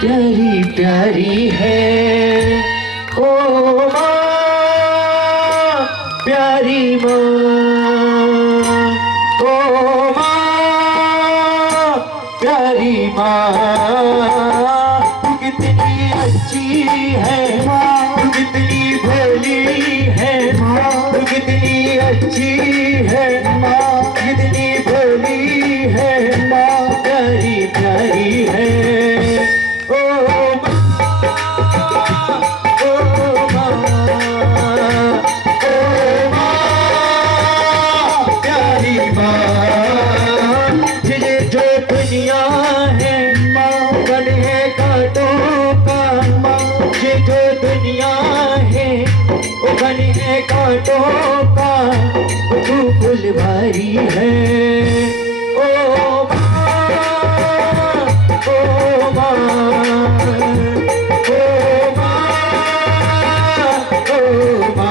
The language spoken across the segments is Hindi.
प्यारी प्यारी है ओ माँ, प्यारी माँ ओ माँ, प्यारी माँ। तू कितनी अच्छी है माँ, तू कितनी भोली है माँ, तू कितनी अच्छी है माँ, कितनी भोली है माँ, प्यारी प्यारी है ओ माँ, ओ माँ, ओ माँ, प्यारी माँ। ये जो दुनिया है माँ, गन है कांटों का माँ, ये जो दुनिया है वो गन है कांटों का, तू फूल भारी है ओ माँ, ओ माँ, ओ माँ, ओ माँ।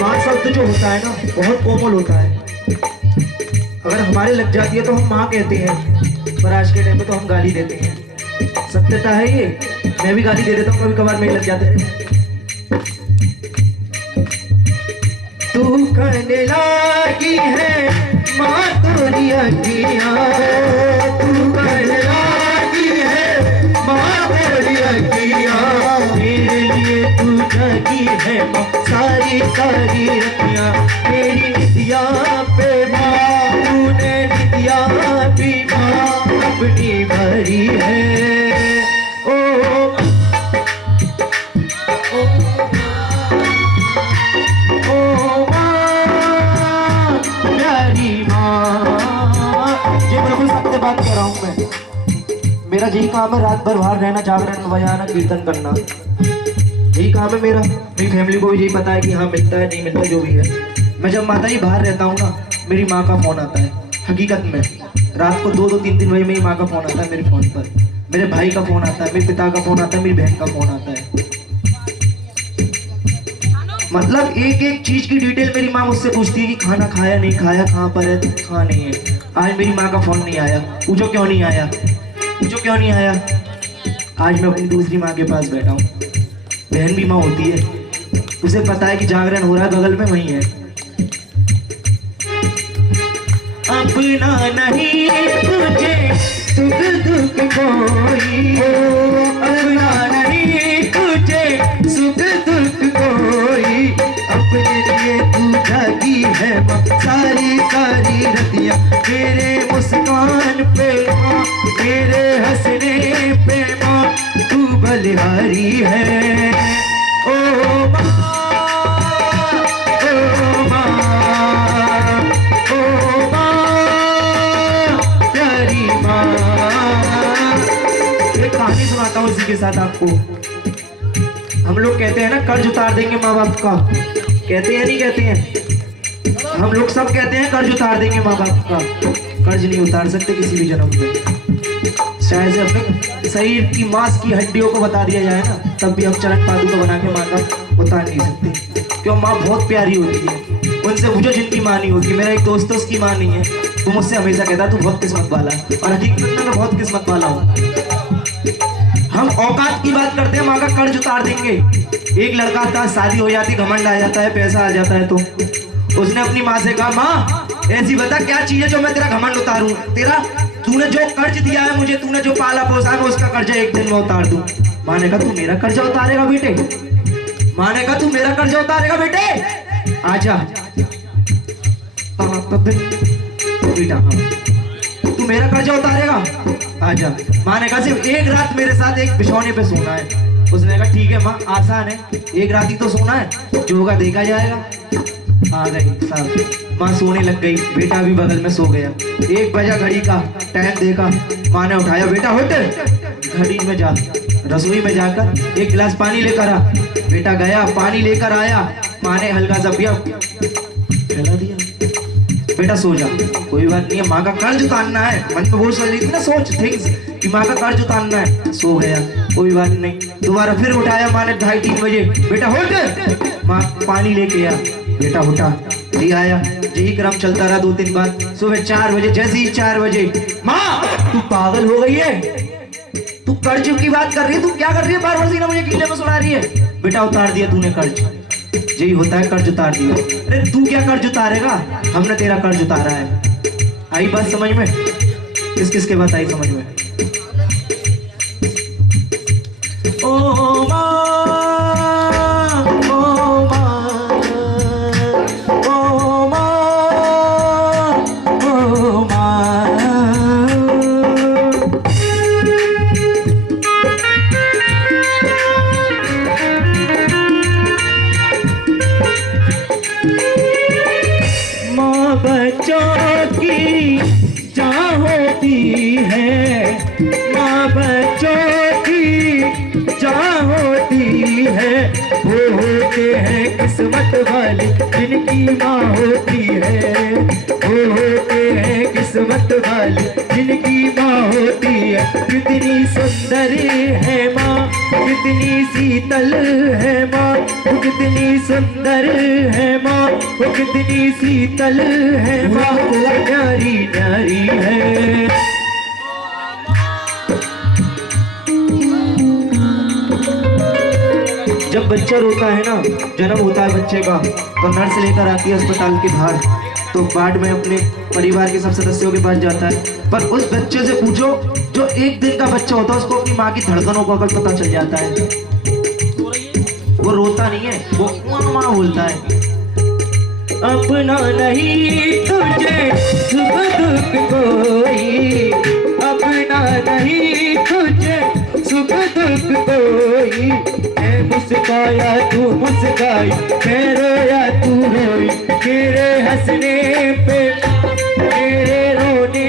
माँ शब्द जो होता है ना बहुत कोमल होता है। अगर हमारे लग जाती है तो हम माँ कहते हैं, पर आज के टाइम में तो हम गाली देते हैं। सत्यता है ये, मैं भी गाली दे देता हूँ कभी कभार, मेरे लग जाते हैं। तू कहने लगी है माँ तोरी अखियाँ, तू कहने लगी है माँ तोरी अखियाँ, मेरे लिए तू जगी है माँ सारी सारी रतियाँ, मेरी निदिया पे माँ तूने निदिया भी माँ अपनी भरी है ओ माँ, प्यारी माँ। ये बिल्कुल सत्य बात कर रहा हूँ मैं। मेरा यही काम है, रात भर बाहर रहना, जागरण बजाना, कीर्तन करना, यही काम है मेरा। मेरी फैमिली को भी यही पता है कि हाँ मिलता है नहीं मिलता जो भी है। मैं जब माता जी बाहर रहता हूँ ना, मेरी माँ का फोन आता है। हकीकत में रात को 2-2-3-3 बजे मेरी माँ का फोन आता है मेरे फोन पर, मेरे भाई का फोन आता है, मेरे पिता का फोन आता है, मेरी बहन का फोन आता है। मतलब एक एक चीज की डिटेल मेरी माँ मुझसे पूछती है कि खाना खाया नहीं खाया, कहाँ पर है, कहाँ नहीं है। आज मेरी माँ का फोन नहीं आया, पूछो क्यों नहीं आया, पूछो क्यों नहीं आया। आज मैं अपनी दूसरी माँ के पास बैठा हूँ। बहन भी माँ होती है, उसे पता है कि जागरण हो रहा है बगल में, वही है। अपना नहीं तुझे सुख दुख कोई, अपना नहीं तुझे सुख दुख कोई, अपने लिए तू जागी है माँ सारी सारी रतियाँ, मेरे मुस्कान पे माँ, मेरे हंसने पे माँ तू बलिहारी है ओ माँ, ओ माँ, ओ माँ, प्यारी माँ। एक कहानी सुनाता हूँ इसी के साथ आपको। हम लोग कहते हैं ना कर्ज उतार देंगे माँ बाप का, कहते हैं नहीं कहते हैं, हम लोग सब कहते हैं कर्ज उतार देंगे माँ बाप का। कर्ज नहीं उतार सकते किसी भी जन्म में। शायद से अपने शरीर की मांस की हड्डियों को बता दिया जाए ना, तब भी हम चरण पादुका बना के माँ का उतार नहीं सकते, क्यों माँ बहुत प्यारी होती है। उनसे पूछो जिनकी माँ नहीं होती। मेरा एक दोस्त है उसकी माँ नहीं है, वो मुझसे हमेशा कहता तू बहुत किस्मत वाला है, और हकीकत में मैं बहुत किस्मत वाला हूँ। हम औकात की बात करते हैं, माँ का कर्ज उतार देंगे। एक लड़का था, शादी हो जाती, घमंड आ जाता है, पैसा आ जाता है, तो उसने अपनी माँ से कहा माँ ऐसी बता क्या चीज है जो मैं तेरा घमंड उतारूं, तेरा तूने जो कर्ज दिया है मुझे, तूने जो पाला पोसा है, उसका कर्जा एक दिन में उतार दूं। माँ ने कहा तू मेरा कर्जा उतारेगा बेटे, माँ ने कहा तू मेरा कर्जा उतारेगा बेटे, आजा बेटा, तू मेरा कर्जा उतारेगा, आजा। माँ ने कहा सिर्फ एक रात मेरे साथ एक बिछौने पे सोना है। उसने कहा ठीक है माँ, आसान है, एक रात ही तो सोना है, जो होगा देखा जाएगा। आ गई साहब। माँ सोने लग गई, बेटा भी बगल में सो गया। 1 बजा घड़ी का टाइम देखा, माँ ने उठाया, बेटा उठ, घड़ी में जा, रसोई में जाकर 1 गिलास पानी लेकर आ। बेटा गया, पानी लेकर आया, माँ ने हल्का सा पिया, पिला दिया। बेटा सो जा, कोई बात नहीं है, माँ का कर्ज उतारना है। मन में बहुत सारी ना सोच थिंग्स कि माँ का कर्ज उतारना है। सो गया, कोई बात नहीं। दोबारा फिर उठाया माँ ने 2:30-3 बजे, बेटा उठ, माँ पानी लेके आ। बेटा उठा, ले आया। यही क्रम चलता रहा 2-3 बार। सुबह 4 बजे, जैसे ही 4 बजे, माँ तू पागल हो गई है, तू कर्ज की बात कर रही है, तू क्या कर रही है, बार-बार सीना मुझे किले में सुना रही है। बेटा उतार दिया तूने कर्ज, यही होता है, कर्ज उतार दिया। अरे तू क्या कर्ज उतारेगा, हमने तेरा कर्ज उतारा है। आई बात समझ में? किस किस के बात आई समझ में? ओ माँ, ओ माँ, ओ माँ, ओ माँ। माँ बच्चों की जान होती है, माँ बच्चों की जान होती है। वो होते हैं किस्मत वाले जिनकी माँ होती है, वो होते हैं किस्मत वाले जिनकी माँ होती है। कितनी सुंदर है माँ, कितनी शीतल है माँ, वो कितनी सुंदर है माँ, वो कितनी शीतल है माँ, वो न्यारी न्यारी है। जब बच्चा रोता है ना, जन्म होता है बच्चे का, तो नर्स लेकर आती है अस्पताल के बाहर, तो वार्ड में अपने परिवार के सब सदस्यों के पास जाता है। पर उस बच्चे से पूछो जो 1 दिन का बच्चा होता है, उसको अपनी माँ की धड़कनों का अगर पता चल जाता है, वो रोता नहीं है, वो माँ बोलता है। अपना नहीं तुझे सुख दुख कोई, अपना नहीं तुझे सुख दुख कोई। मैं मुस्काया तू मुस्काई, मैं रोया तू रोई, तेरे हंसने पे तेरे रोने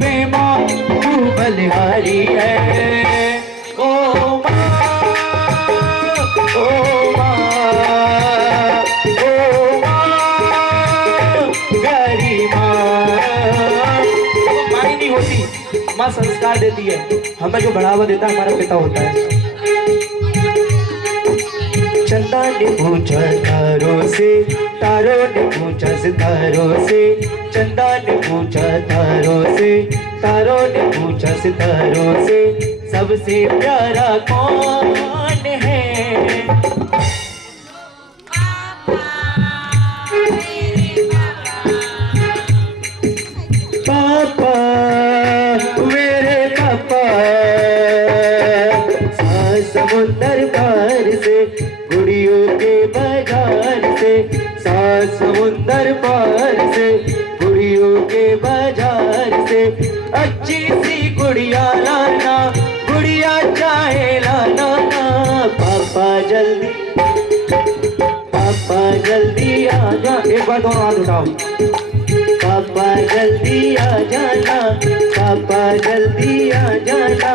पे माँ तू बलिहारी है। ओ माँ, ओ माँ, ओ माँ, प्यारी माँ। माँ ही नहीं होती, माँ संस्कार देती है, हमें जो बढ़ावा देता है हमारा पिता होता है। चंदा ने पूछा तारों से, तारों ने पूछा सितारों से, चंदा ने पूछा तारों से, तारों ने पूछा सितारों से, सबसे प्यारा कौन है? पापा, मेरे पापा। समुंदर पार से, गुड़ियों के बाजार से, समुंदर पार से, गुड़ियों के बाजार से, अच्छी सी गुड़िया लाना, गुड़िया चाहे लाना। पापा जल्दी, पापा जल्दी आ जा। एक बार दोनों हाथ उठाओ। पापा जल्दी आ जाना, पापा जल्दी आ जाना,